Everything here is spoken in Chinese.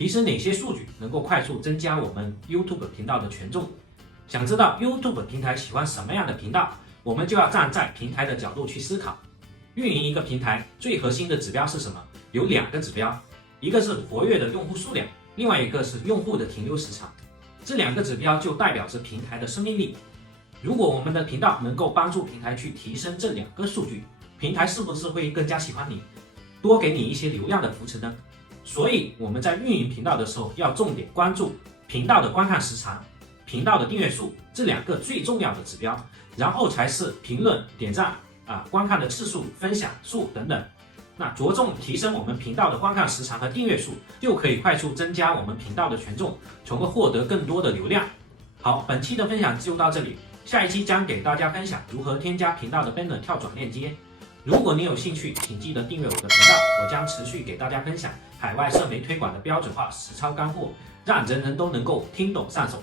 提升哪些数据能够快速增加我们 YouTube 频道的权重？想知道 YouTube 平台喜欢什么样的频道，我们就要站在平台的角度去思考。运营一个平台最核心的指标是什么？有2个指标，一个是活跃的用户数量，另外一个是用户的停留时长。这2个指标就代表着平台的生命力。如果我们的频道能够帮助平台去提升这2个数据，平台是不是会更加喜欢你，多给你一些流量的扶持呢？所以我们在运营频道的时候要重点关注频道的观看时长、频道的订阅数这2个最重要的指标，然后才是评论、点赞观看的次数、分享数等等。那着重提升我们频道的观看时长和订阅数，就可以快速增加我们频道的权重，从而获得更多的流量。好，本期的分享就到这里，下一期将给大家分享如何添加频道的 banner 跳转链接。如果你有兴趣，请记得订阅我的频道，我将持续给大家分享海外社媒推广的标准化实操干货，让人人都能够听懂上手。